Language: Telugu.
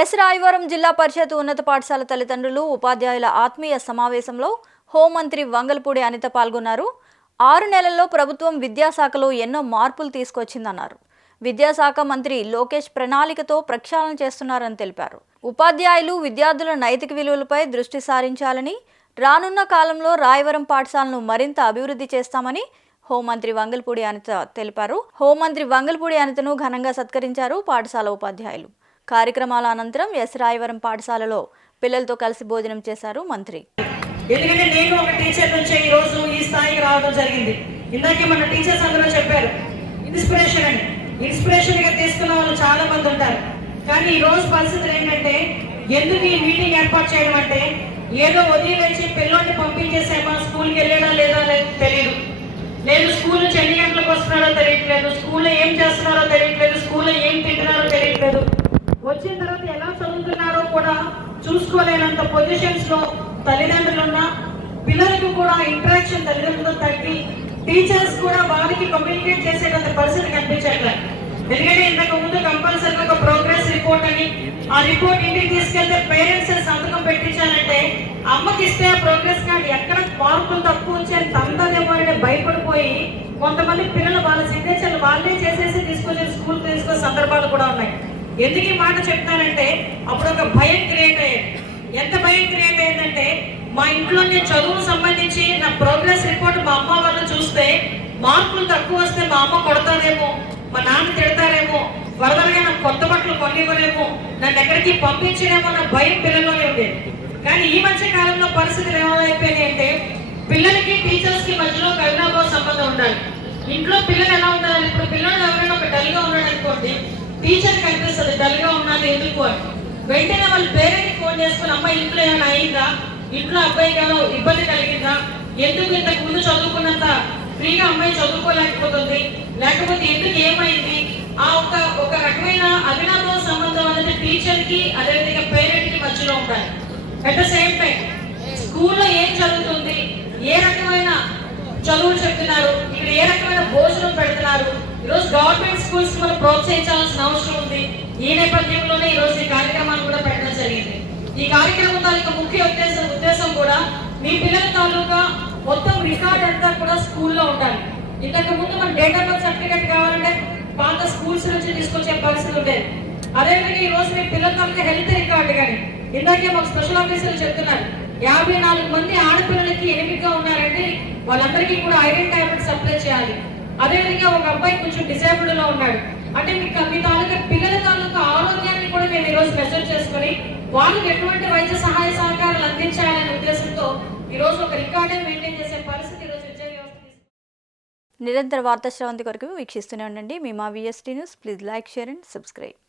ఎస్ రాయవరం జిల్లా పరిషత్ ఉన్నత పాఠశాల తల్లిదండ్రులు ఉపాధ్యాయుల ఆత్మీయ సమావేశంలో హోంమంత్రి వంగల్పూడి అనిత పాల్గొన్నారు. 6 నెలల్లో ప్రభుత్వం విద్యాశాఖలో ఎన్నో మార్పులు తీసుకొచ్చిందన్నారు. విద్యాశాఖ మంత్రి లోకేష్ ప్రణాళికతో ప్రక్షాళన చేస్తున్నారని తెలిపారు. ఉపాధ్యాయులు విద్యార్థుల నైతిక విలువలపై దృష్టి సారించాలని, రానున్న కాలంలో రాయవరం పాఠశాలను మరింత అభివృద్ధి చేస్తామని హోంమంత్రి వంగల్పూడి అనిత తెలిపారు. హోంమంత్రి వంగల్పూడి అనితను ఘనంగా సత్కరించారు పాఠశాల ఉపాధ్యాయులు. కార్యక్రమాల అనంతరం ఎస్ రాయవరం పాఠశాలలో పిల్లలతో కలిసి భోజనం చేశారు మంత్రి. ఎందుకంటే నేను ఒక టీచర్ నుంచి ఈ రోజు ఈ స్థాయికి రావడం జరిగింది. ఇందాకే మన టీచర్స్ అందరూ చెప్పారు ఇన్స్పిరేషన్ అని. ఇన్స్పిరేషన్ గా తీసుకున్న వాళ్ళు చాలా మంది ఉంటారు. కానీ ఈ రోజు పరిస్థితులు ఏంటంటే, ఎందుకు ఈ మీటింగ్ ఏర్పాటు చేయడం అంటే, ఏదో ఉదయం లేచి పిల్లోని పంపించేసేమా, స్కూల్కి వెళ్ళాడా లేదా తెలియదు, లేదు స్కూల్ నుంచి ఎన్ని గంటలకు వస్తున్నారో తెలియట్లేదు, స్కూల్లో ఏం చేస్తున్నారో తెలియట్లేదు, స్కూల్లో ఏం తింటున్నారో తెలియట్లేదు, వచ్చిన తర్వాత ఎలా చదువుతున్నారో కూడా చూసుకోలేనంత పొజిషన్స్ లో తల్లిదండ్రులు ఉన్న పిల్లలకు కూడా ఇంటరాక్షన్ తల్లిదండ్రులతో తగ్గి టీచర్స్ కూడా వాళ్ళకి కమ్యూనికేట్ చేసేటంత పరిస్థితి కనిపించట్లేదు. ఎందుకంటే ఇంతకు ముందు కంపల్సరీ ఒక ప్రోగ్రెస్ రిపోర్ట్ అని, ఆ రిపోర్ట్ ఇంటికి తీసుకెళ్తే పేరెంట్స్ సంతకం పెట్టించాలంటే అమ్మకి ఇస్తే ఆ ప్రోగ్రెస్ కార్డు ఎక్కడ మార్కులు తక్కువ వచ్చాయని తంతదేమో అని భయపడిపోయి కొంతమంది పిల్లలు వాళ్ళ సిగ్నేచర్లు వాళ్ళే చేసేసి తీసుకొచ్చి స్కూల్ తీసుకొచ్చే సందర్భాలు కూడా ఉన్నాయి. ఎందుకు ఈ మాట చెప్తానంటే, అప్పుడు ఒక భయం క్రియేట్ అయ్యేది. ఎంత భయం క్రియేట్ అయ్యిందంటే, మా ఇంట్లో నేను చదువు సంబంధించి నా ప్రోగ్రెస్ రిపోర్ట్ మా అమ్మ వాళ్ళు చూస్తే మార్కులు తక్కువ వస్తే మా అమ్మ కొడతారేమో, మా నాన్న తిడతారేమో, వరదలుగా నాకు కొత్త బట్టలు కొనివ్వరేమో, నన్ను ఎక్కడికి పంపించరేమో నా భయం పిల్లల్లోనే ఉండేది. కానీ ఈ మధ్య కాలంలో పరిస్థితులు ఏమైపోయినాయి అంటే, పిల్లలకి టీచర్స్ కి మధ్యలో కవినాభావ సంబంధం ఉండాలి. ఇంట్లో పిల్లలు ఎలా ఉండాలి? ఇప్పుడు పిల్లలు ఎవరైనా ఒక డల్గా ఉన్నాడు అనుకోండి, టీచర్ కనిపిస్తుంది డల్గా ఉన్నది ఎందుకు అని. వెంటనే వాళ్ళ పేరెంట్కి ఫోన్ చేసుకుని, అమ్మ ఇంట్లో ఏమైనా అయిందా, ఇంట్లో అబ్బాయి గారు ఇబ్బంది కలిగిందా, ఎందుకు ఇంతకు ముందు చదువుకున్నంత ఫ్రీగా అమ్మాయి చదువుకోలేకపోతుంది, లేకపోతే ఎందుకు ఏమైంది, ఆ ఒక రకమైన అవినాభావ సంబంధం అనేది టీచర్ కి అదేవిధంగా పేరెంట్ కి మధ్యలో ఉండాలి. అట్ ద సేమ్ టైం స్కూల్లో ఏం జరుగుతుంది, ఏ రకమైన చదువులు చెప్తున్నారు, ఇక్కడ ఏ రకమైన భోజనం పెడుతున్నారు, ఈరోజు గవర్నమెంట్ స్కూల్స్ మనం ప్రోత్సహించాల్సిన అవసరం ఉంది. ఈ నేపథ్యంలోనే ఈ రోజు ఈ కార్యక్రమాన్ని కూడా పెట్టడం జరిగింది. ఈ కార్యక్రమం తాలూకా ముఖ్య ఉద్దేశం కూడా మీ పిల్లల తాలూకా మొత్తం రికార్డ్ అంతా కూడా స్కూల్లో ఉండాలి. ఇంతకు ముందు మన డేట్ ఆఫ్ బర్త్ సర్టిఫికేట్ కావాలంటే పాత స్కూల్స్ నుంచి తీసుకొచ్చే పరిస్థితి ఉండేది. అదేవిధంగా ఈ రోజు మీ పిల్లల తాలూకా హెల్త్ రికార్డు కానీ, ఇందాకే మాకు స్పెషల్ ఆఫీసర్లు చెప్తున్నారు 54 మంది ఆడపిల్లలకి ఎనిమిదిగా ఉన్నారంటే వాళ్ళందరికీ కూడా ఐరన్ టాబ్లెట్ సప్లై చేయాలి. అదేవిధంగా ఒక అబ్బాయి కొంచెం డిసేబుల్డ్ లో ఉన్నాడు అంటే మీ తాలూకా పిల్లల తాలూకా ఆరోగ్యాన్ని కూడా మేము ఈరోజు మెజర్ చేసుకుని వాళ్ళకి ఎటువంటి వైద్య సహాయ సహకారాలు అందించాలనే ఉద్దేశంతో ఈరోజు ఒక రికార్డే మెయింటైన్ చేసే పరిస్థితి ఈరోజు విద్యా వ్యవస్థ. నిరంతర వార్తా శ్రవంతి కొరకు వీక్షిస్తూనే ఉండండి. మీ మా VST news. Please like, share and subscribe.